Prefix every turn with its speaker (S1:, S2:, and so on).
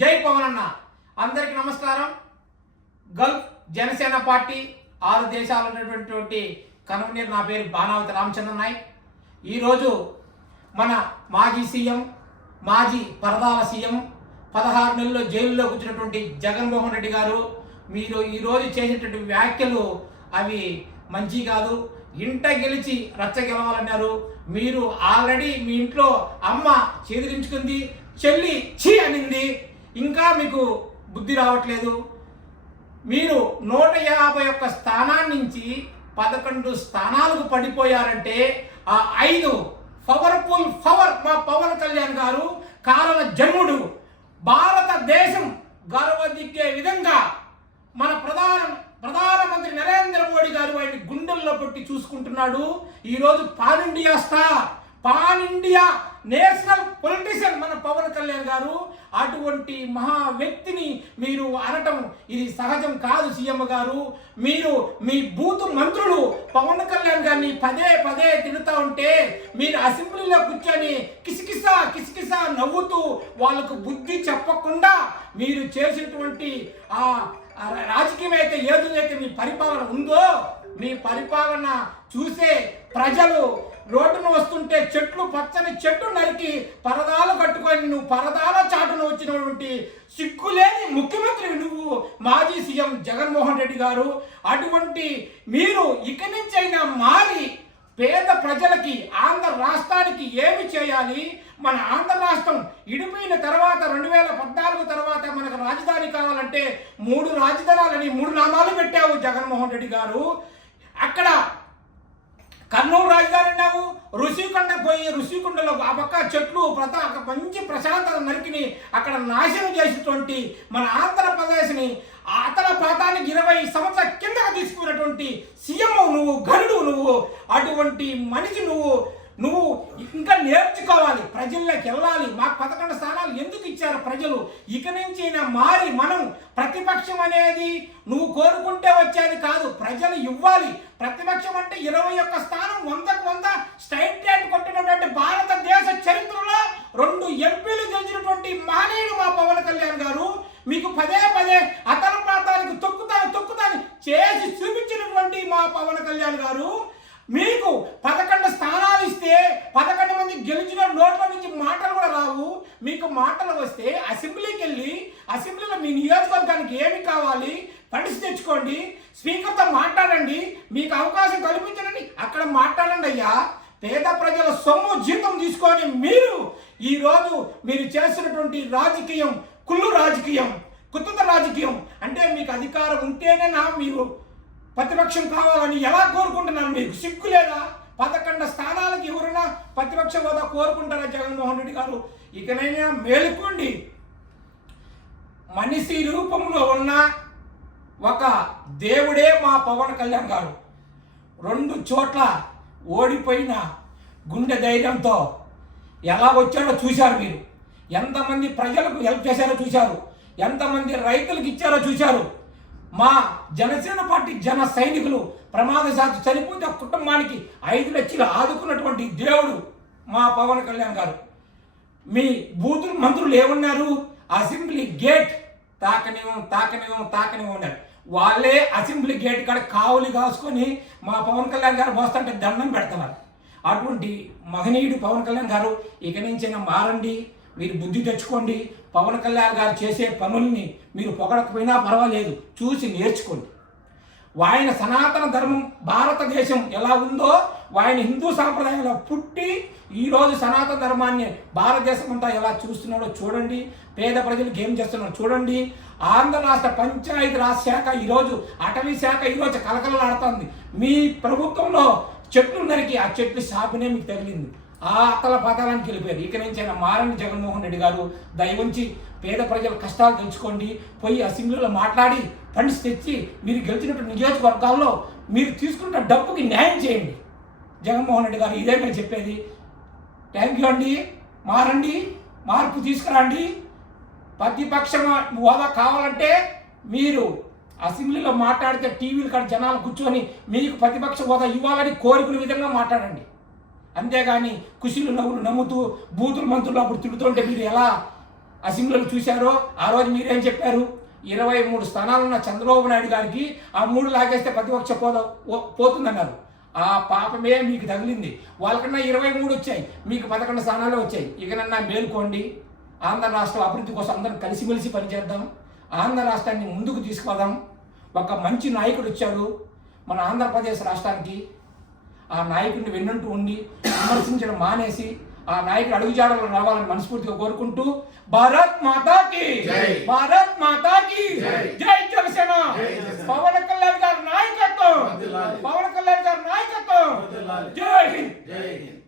S1: జై పవన్ అన్న అందరికి నమస్కారం. గల్ఫ్ జనసేన పార్టీ ఆరు దేశాలు ఉన్నటువంటి కన్వీనర్ నా పేరు బాణావతి రామచంద్ర నాయక్. ఈరోజు మన మాజీ సీఎం మాజీ పరదాల సీఎం పదహారు నెలల్లో జైల్లో కూర్చున్నటువంటి జగన్మోహన్ రెడ్డి గారు మీరు ఈరోజు చేసినటువంటి వ్యాఖ్యలు అవి మంచి కాదు. ఇంట గెలిచి రచ్చ గెలవాలన్నారు. మీరు ఆల్రెడీ మీ ఇంట్లో అమ్మ చేదిరించుకుంది చెల్లి ఛీ అనింది. ఇంకా మీకు బుద్ధి రావట్లేదు. మీరు నూట యాభై ఒక్క స్థానాన్ని నుంచి పదకొండు స్థానాలకు పడిపోయారంటే ఆ ఐదు పవర్ఫుల్ పవర్ మా పవన్ కళ్యాణ్ గారు కారణ జన్ముడు. భారతదేశం గర్వదిద్దే విధంగా మన ప్రధాన ప్రధానమంత్రి నరేంద్ర మోడీ గారు ఆయన గుండెల్లో పెట్టి చూసుకుంటున్నాడు. ఈరోజు pan India star. Pan India national politician మన పవన్ కళ్యాణ్ గారు. అటువంటి మహా వ్యక్తిని మీరు అనటం ఇది సహజం కాదు సీఎం గారు. మీరు మీ బూత్ మంత్రులు పవన్ కళ్యాణ్ గారిని పదే పదే తిడుతూ ఉంటే మీరు అసెంబ్లీలో కూర్చొని కిసకిస కిసకిస నవ్వుతూ వాళ్ళకు బుద్ధి చెప్పకుండా మీరు చేసినటువంటి ఆ రాజకీయం అయితే ఏదైతే మీ పరిపాలన ఉందో మీ పరిపాలన చూసే ప్రజలు రోడ్డును వస్తుంటే చెట్లు పచ్చని చెట్టు నరికి పరదాలు కట్టుకొని నువ్వు పరదాల చాటును వచ్చినటువంటి సిగ్గులేని ముఖ్యమంత్రి నువ్వు మాజీ సీఎం జగన్మోహన్ రెడ్డి గారు. అటువంటి మీరు ఇక నుంచైనా మారి పేద ప్రజలకి ఆంధ్ర రాష్ట్రానికి ఏమి చేయాలి? మన ఆంధ్ర రాష్ట్రం ఇడిపోయిన తర్వాత రెండు వేల పద్నాలుగు తర్వాత మనకు రాజధాని కావాలంటే మూడు రాజధానాలని మూడు నామాలు పెట్టావు జగన్మోహన్ రెడ్డి గారు. అక్కడ కర్నూలు రాజధాని అన్నావు ఋషికొండ పోయి ఋషికొండలో ఆ పక్క చెట్లు ప్రతా మంచి ప్రశాంతత నరికిని అక్కడ నాశనం చేసినటువంటి మన ఆంధ్రప్రదేశ్ని అతల పాతానికి ఇరవై సంవత్సరాల కిందకు తీసుకున్నటువంటి సీఎం నువ్వు గరుడు నువ్వు అటువంటి మనిషి నువ్వు నువ్వు ఇంకా నేర్చుకోవాలి ప్రజల్లోకి వెళ్ళాలి మాకు పదకొండు స్థానాలు ఎందుకు ఇచ్చారు ప్రజలు? ఇక నుంచి మారి మనం ప్రతిపక్షం అనేది నువ్వు కోరుకుంటే వచ్చేది కాదు ప్రజలు ఇవ్వాలి. ప్రతిపక్షం అంటే ఇరవై ఒక్క స్థానం వందకు వంద స్ట్రైట్ రేట్ కొట్టినటువంటి భారతదేశ చరిత్రలో రెండు ఎంపీలు గెలిచినటువంటి మహనీయుడు మా పవన్ కళ్యాణ్ గారు మీకు పదే పదే అతల ప్రాంతానికి తొక్కుతాను తొక్కుతాను చేసి చూపించినటువంటి మా పవన్ కళ్యాణ్ గారు మీకు పదకొండు స్థానాలు ఇస్తే పదకొండు మంది గెలిచిన నోట్ల నుంచి మాటలు కూడా రావు మీకు మాటలు వస్తే అసెంబ్లీకి వెళ్ళి అసెంబ్లీలో మీ నియోజకవర్గానికి ఏమి కావాలి ఫండ్స్ తెచ్చుకోండి స్పీకర్తో మాట్లాడండి మీకు అవకాశం కల్పించండి అక్కడ మాట్లాడండి అయ్యా. పేద ప్రజల సొమ్ము జీతం తీసుకొని మీరు ఈరోజు మీరు చేస్తున్నటువంటి రాజకీయం కుళ్ళు రాజకీయం కుతుత రాజకీయం అంటే మీకు అధికారం ఉంటేనే నా మీరు ప్రతిపక్షం కావాలని ఎలా కోరుకుంటున్నారు మీకు? సిగ్గు లేదా? పదకొండు స్థానాలకు ఎవరైనా ప్రతిపక్ష హోదా కోరుకుంటారా జగన్మోహన్ రెడ్డి గారు? ఇకనైనా మేలుకోండి. మనిషి రూపంలో ఉన్న ఒక దేవుడే మా పవన్ కళ్యాణ్ గారు. రెండు చోట్ల ఓడిపోయిన గుండె ధైర్యంతో ఎలా వచ్చాడో చూశారు మీరు. ఎంతమంది ప్రజలకు హెల్ప్ చేశారో చూశారు. ఎంతమంది రైతులకు ఇచ్చారో చూశారు. మా జనసేన పార్టీ జన సైనికులు ప్రమాదశాత్తు చనిపోతే ఆ కుటుంబానికి ఐదు లక్షలు ఆదుకున్నటువంటి దేవుడు మా పవన్ కళ్యాణ్ గారు. మీ బూతులు మంత్రులు ఏమన్నారు? అసెంబ్లీ గేట్ తాకనివ్వం తాకనివ్వం తాకనివ్వం ఉన్నారు వాళ్ళే అసెంబ్లీ గేట్ కాడ కావులు కాసుకొని మా పవన్ కళ్యాణ్ గారు పోస్తుంటే దండం పెడుతున్నారు అటువంటి మహనీయుడు పవన్ కళ్యాణ్ గారు ఇక నుంచైనా మారండి మీరు బుద్ధి తెచ్చుకోండి పవన్ కళ్యాణ్ గారు చేసే పనుల్ని మీరు పొగడకపోయినా పర్వాలేదు చూసి నేర్చుకోండి. ఆయన సనాతన ధర్మం భారతదేశం ఎలా ఉందో ఆయన హిందూ సాంప్రదాయంలో పుట్టి ఈరోజు సనాతన ధర్మాన్ని భారతదేశం అంతా ఎలా చూస్తున్నాడో చూడండి. పేద ప్రజలకు ఏం చేస్తున్నాడో చూడండి. ఆంధ్ర రాష్ట్ర పంచాయతీ రాజ్ శాఖ ఈరోజు అటవీ శాఖ ఈరోజు కలకలలాడుతుంది. మీ ప్రభుత్వంలో చెట్లు నరికి ఆ చెట్లు షాపునే మీకు తగిలింది. ఆ అతల పాతాలానికి వెళ్ళిపోయారు. ఇక నుంచి ఆయన మారని జగన్మోహన్ రెడ్డి గారు. దయవుంచి పేద ప్రజల కష్టాలు తెలుసుకోండి. పోయి అసెంబ్లీలో మాట్లాడి ఫండ్స్ తెచ్చి మీరు గెలిచినటువంటి నియోజకవర్గాల్లో మీరు తీసుకున్న డబ్బుకి న్యాయం చేయండి. జగన్మోహన్ రెడ్డి గారు ఇదే మేము చెప్పేది. థ్యాంక్ యూ అండి. మారండి. మార్పు తీసుకురండి. ప్రతిపక్షం హోదా కావాలంటే మీరు అసెంబ్లీలో మాట్లాడితే టీవీలు కాడ జనాలు కూర్చొని మీకు ప్రతిపక్ష హోదా ఇవ్వాలని కోరికల విధంగా మాట్లాడండి. అంతేగాని కుషిలు నవ్వులు నమ్ముతూ బూతులు మంత్రులు అప్పుడు తిడుతుంటే మీరు ఎలా అసెంబ్లీలో చూశారో ఆ రోజు మీరేం చెప్పారు? ఇరవై మూడు స్థానాలున్న చంద్రబాబు నాయుడు గారికి ఆ మూడు లాగేస్తే ప్రతిపక్ష పోద పోతుందన్నారు. ఆ పాపమే మీకు తగిలింది. వాళ్ళకన్నా ఇరవై మూడు వచ్చాయి. మీకు పదకొండు స్థానాలు వచ్చాయి. ఇకనన్నా మేలుకోండి. ఆంధ్ర రాష్ట్ర అభివృద్ధి కోసం అందరం కలిసిమెలిసి పనిచేద్దాం. ఆంధ్ర రాష్ట్రాన్ని ముందుకు తీసుకుపోదాం. ఒక మంచి నాయకుడు వచ్చాడు మన ఆంధ్రప్రదేశ్ రాష్ట్రానికి. ఆ నాయకుడిని వెన్నంటూ ఉండి విమర్శించడం మానేసి ఆ నాయకుడు అడుగుజాడలో రావాలని మనస్ఫూర్తిగా కోరుకుంటూ భారత్ మాతాకి. భారత్ మాతాకి!
S2: జై.
S1: జనసేన. పవన్ కళ్యాణ్ నాయకత్వం. పవన్ కళ్యాణ్ గారి నాయకత్వం. జై హింద్
S2: జై హింద్